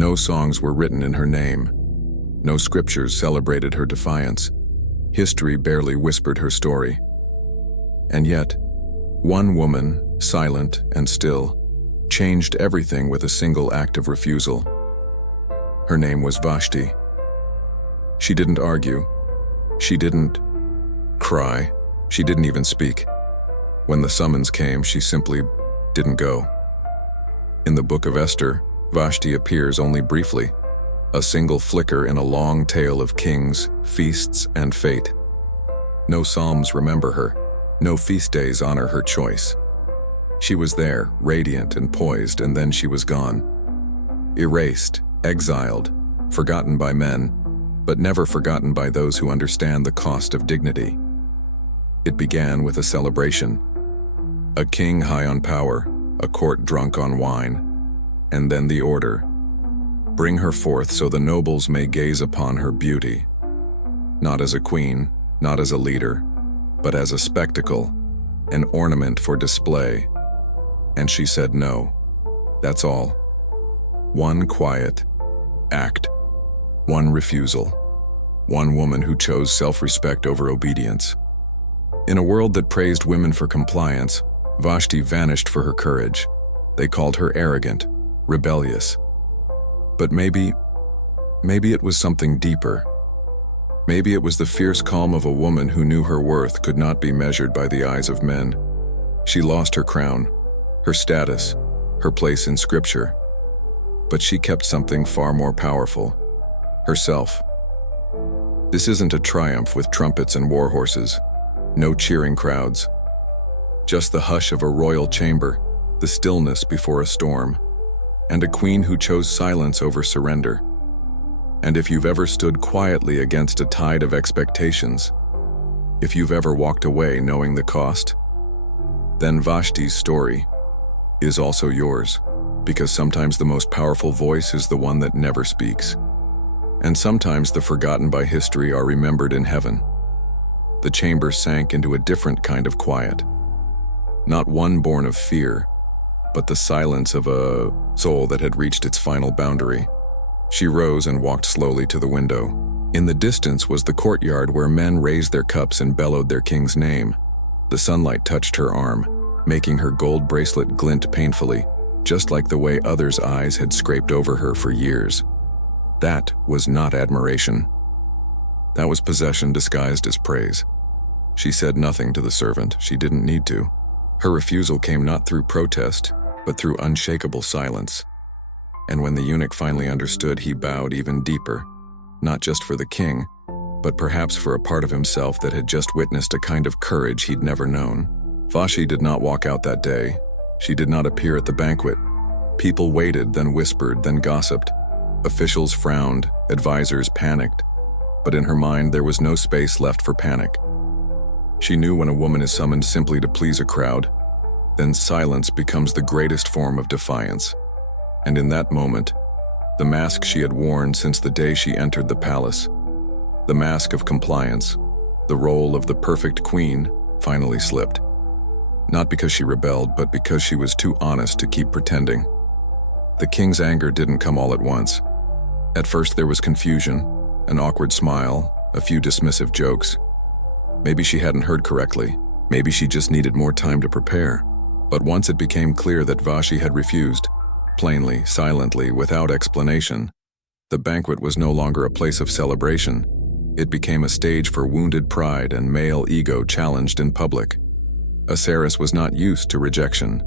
No songs were written in her name. No scriptures celebrated her defiance. History barely whispered her story. And yet, one woman, silent and still, changed everything with a single act of refusal. Her name was Vashti. She didn't argue. She didn't cry. She didn't even speak. When the summons came, she simply didn't go. In the book of Esther, Vashti appears only briefly, a single flicker in a long tale of kings, feasts, and fate. No psalms remember her. No feast days honor her choice. She was there, radiant and poised, and then she was gone. Erased, exiled, forgotten by men, but never forgotten by those who understand the cost of dignity. It began with a celebration. A king high on power, a court drunk on wine, and then the order. Bring her forth so the nobles may gaze upon her beauty. Not as a queen, not as a leader, but as a spectacle, an ornament for display. And she said no. That's all. One quiet act. One refusal. One woman who chose self-respect over obedience. In a world that praised women for compliance, Vashti vanished for her courage. They called her arrogant, rebellious. But maybe it was something deeper. Maybe it was the fierce calm of a woman who knew her worth could not be measured by the eyes of men. She lost her crown, her status, her place in Scripture. But she kept something far more powerful: herself. This isn't a triumph with trumpets and war horses, no cheering crowds. Just the hush of a royal chamber, the stillness before a storm, and a queen who chose silence over surrender. And if you've ever stood quietly against a tide of expectations, if you've ever walked away knowing the cost, then Vashti's story is also yours, because sometimes the most powerful voice is the one that never speaks. And sometimes the forgotten by history are remembered in heaven. The chamber sank into a different kind of quiet. Not one born of fear, but the silence of a soul that had reached its final boundary. She rose and walked slowly to the window. In the distance was the courtyard where men raised their cups and bellowed their king's name. The sunlight touched her arm, making her gold bracelet glint painfully, just like the way others' eyes had scraped over her for years. That was not admiration. That was possession disguised as praise. She said nothing to the servant. She didn't need to. Her refusal came not through protest, but through unshakable silence. And when the eunuch finally understood, he bowed even deeper, not just for the king, but perhaps for a part of himself that had just witnessed a kind of courage he'd never known. Vashti did not walk out that day. She did not appear at the banquet. People waited, then whispered, then gossiped. Officials frowned, advisors panicked. But in her mind, there was no space left for panic. She knew when a woman is summoned simply to please a crowd, then silence becomes the greatest form of defiance. And in that moment, the mask she had worn since the day she entered the palace, the mask of compliance, the role of the perfect queen, finally slipped. Not because she rebelled, but because she was too honest to keep pretending. The king's anger didn't come all at once. At first there was confusion, an awkward smile, a few dismissive jokes. Maybe she hadn't heard correctly. Maybe she just needed more time to prepare. But once it became clear that Vashti had refused, plainly, silently, without explanation, the banquet was no longer a place of celebration. It became a stage for wounded pride and male ego challenged in public. Xerxes was not used to rejection,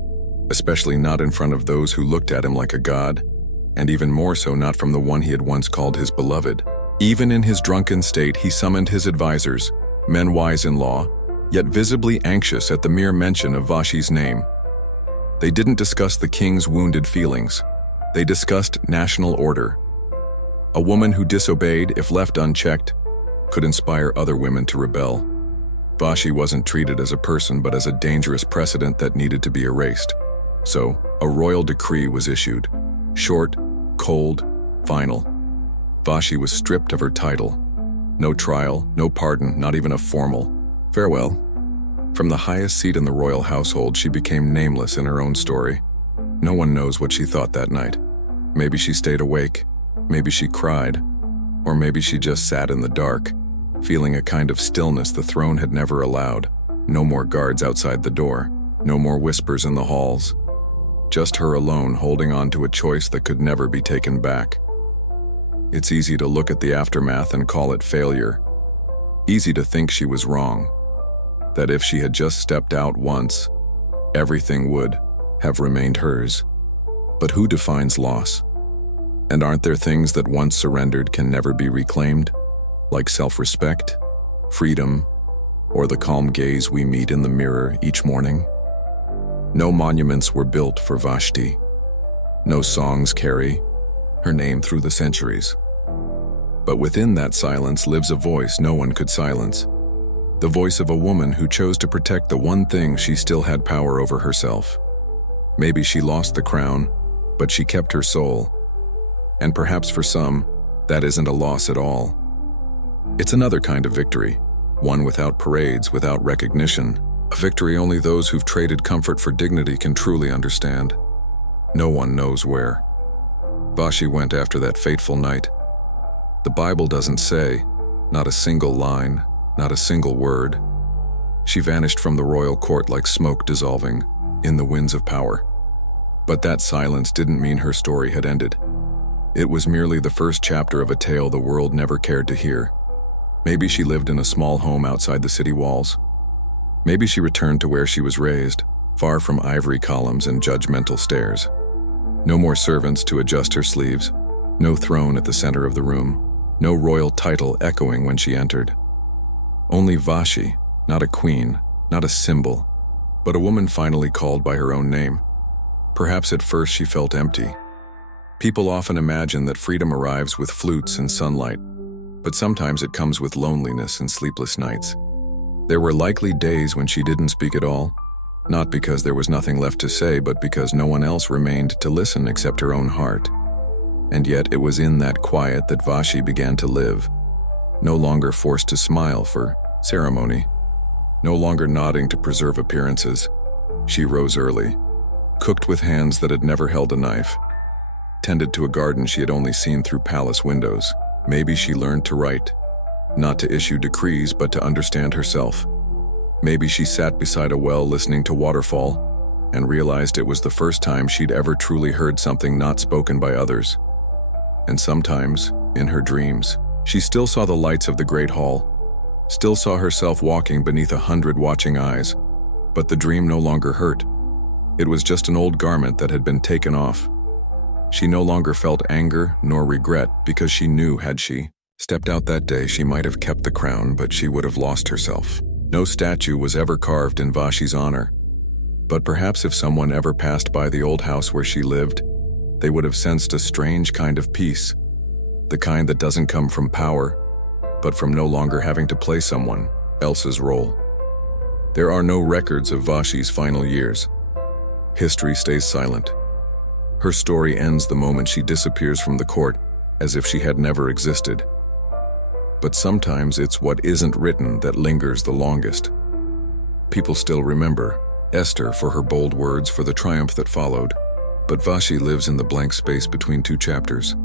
especially not in front of those who looked at him like a god, and even more so not from the one he had once called his beloved. Even in his drunken state, he summoned his advisors, men wise in law, yet visibly anxious at the mere mention of Vashti's name. They didn't discuss the king's wounded feelings. They discussed national order. A woman who disobeyed, if left unchecked, could inspire other women to rebel. Vashti wasn't treated as a person, but as a dangerous precedent that needed to be erased. So, a royal decree was issued. Short, cold, final. Vashti was stripped of her title. No trial, no pardon, not even a formal farewell. From the highest seat in the royal household, she became nameless in her own story. No one knows what she thought that night. Maybe she stayed awake, maybe she cried, or maybe she just sat in the dark, feeling a kind of stillness the throne had never allowed. No more guards outside the door, no more whispers in the halls. Just her alone holding on to a choice that could never be taken back. It's easy to look at the aftermath and call it failure. Easy to think she was wrong. That if she had just stepped out once, everything would have remained hers. But who defines loss? And aren't there things that once surrendered can never be reclaimed? Like self-respect, freedom, or the calm gaze we meet in the mirror each morning? No monuments were built for Vashti. No songs carry her name through the centuries. But within that silence lives a voice no one could silence. The voice of a woman who chose to protect the one thing she still had power over herself. Maybe she lost the crown, but she kept her soul. And perhaps for some, that isn't a loss at all. It's another kind of victory, one without parades, without recognition, a victory only those who've traded comfort for dignity can truly understand. No one knows where Vashti went after that fateful night. The Bible doesn't say, not a single line, not a single word. She vanished from the royal court like smoke dissolving in the winds of power. But that silence didn't mean her story had ended. It was merely the first chapter of a tale the world never cared to hear. Maybe she lived in a small home outside the city walls. Maybe she returned to where she was raised, far from ivory columns and judgmental stares. No more servants to adjust her sleeves, no throne at the center of the room, no royal title echoing when she entered. Only Vashti, not a queen, not a symbol, but a woman finally called by her own name. Perhaps at first she felt empty. People often imagine that freedom arrives with flutes and sunlight, but sometimes it comes with loneliness and sleepless nights. There were likely days when she didn't speak at all, not because there was nothing left to say, but because no one else remained to listen except her own heart. And yet it was in that quiet that Vashti began to live, no longer forced to smile for ceremony, no longer nodding to preserve appearances. She rose early, cooked with hands that had never held a knife, tended to a garden she had only seen through palace windows. Maybe she learned to write, not to issue decrees, but to understand herself. Maybe she sat beside a well listening to waterfall and realized it was the first time she'd ever truly heard something not spoken by others. And sometimes, in her dreams, she still saw the lights of the great hall, still saw herself walking beneath 100 watching eyes, but the dream no longer hurt. It was just an old garment that had been taken off. She no longer felt anger nor regret because she knew had she stepped out that day she might have kept the crown, but she would have lost herself. No statue was ever carved in Vashti's honor. But perhaps if someone ever passed by the old house where she lived, they would have sensed a strange kind of peace, the kind that doesn't come from power, but from no longer having to play someone else's role. There are no records of Vashti's final years. History stays silent. Her story ends the moment she disappears from the court, as if she had never existed. But sometimes it's what isn't written that lingers the longest. People still remember Esther for her bold words, for the triumph that followed, but Vashti lives in the blank space between two chapters.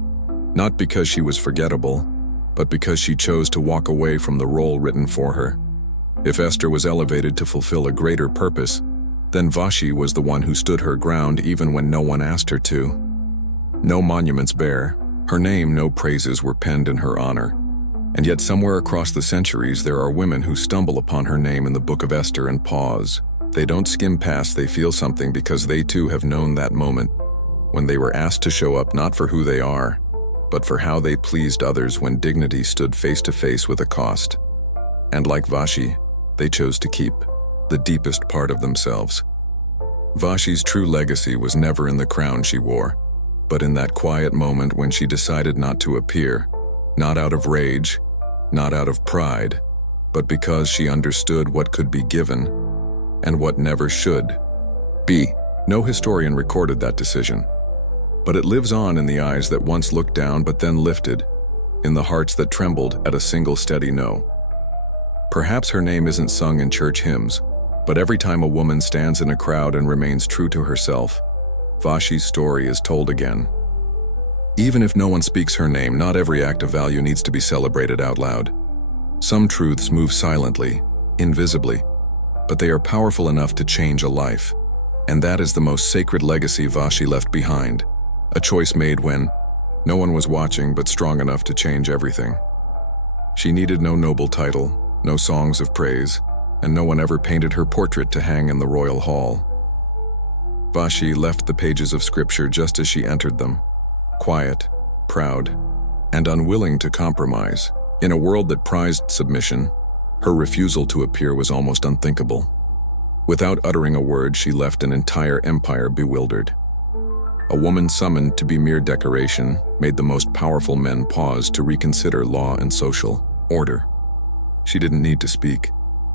Not because she was forgettable, but because she chose to walk away from the role written for her. If Esther was elevated to fulfill a greater purpose, then Vashti was the one who stood her ground even when no one asked her to. No monuments bear her name, no praises were penned in her honor. And yet somewhere across the centuries there are women who stumble upon her name in the book of Esther and pause. They don't skim past, they feel something because they too have known that moment when they were asked to show up not for who they are, but for how they pleased others when dignity stood face to face with a cost. And like Vashti, they chose to keep the deepest part of themselves. Vashti's true legacy was never in the crown she wore, but in that quiet moment when she decided not to appear, not out of rage, not out of pride, but because she understood what could be given and what never should be. No historian recorded that decision, but it lives on in the eyes that once looked down but then lifted, in the hearts that trembled at a single steady no. Perhaps her name isn't sung in church hymns, but every time a woman stands in a crowd and remains true to herself, Vashti's story is told again. Even if no one speaks her name, not every act of value needs to be celebrated out loud. Some truths move silently, invisibly, but they are powerful enough to change a life. And that is the most sacred legacy Vashti left behind, a choice made when no one was watching but strong enough to change everything. She needed no noble title, no songs of praise, and no one ever painted her portrait to hang in the royal hall. Vashti left the pages of scripture just as she entered them, quiet, proud, and unwilling to compromise. In a world that prized submission, her refusal to appear was almost unthinkable. Without uttering a word, she left an entire empire bewildered. A woman summoned to be mere decoration made the most powerful men pause to reconsider law and social order. She didn't need to speak.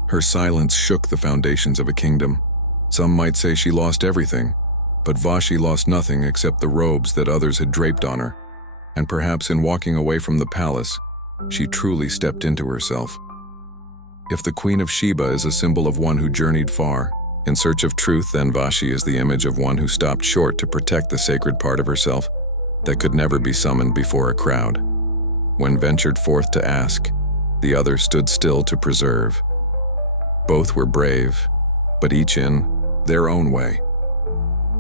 Her silence shook the foundations of a kingdom. Some might say she lost everything, but Vashti lost nothing except the robes that others had draped on her. And perhaps in walking away from the palace, she truly stepped into herself. If the Queen of Sheba is a symbol of one who journeyed far in search of truth, then Vashti is the image of one who stopped short to protect the sacred part of herself that could never be summoned before a crowd. When ventured forth to ask, the other stood still to preserve. Both were brave, but each in their own way.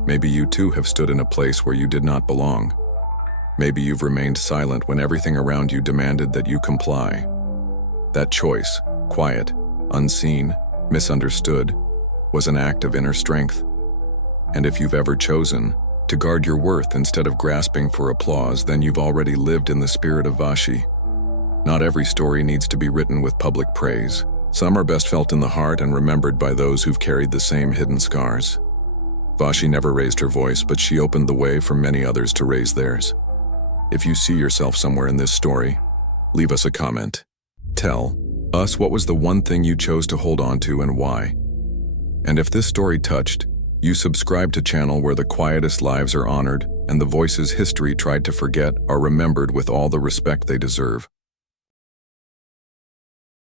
Maybe you too have stood in a place where you did not belong. Maybe you've remained silent when everything around you demanded that you comply. That choice, quiet, unseen, misunderstood, was an act of inner strength. And if you've ever chosen to guard your worth instead of grasping for applause, then you've already lived in the spirit of Vashti. Not every story needs to be written with public praise. Some are best felt in the heart and remembered by those who've carried the same hidden scars. Vashti never raised her voice, but she opened the way for many others to raise theirs. If you see yourself somewhere in this story, leave us a comment. Tell us what was the one thing you chose to hold on to and why. And if this story touched you, subscribe to channel where the quietest lives are honored and the voices history tried to forget are remembered with all the respect they deserve.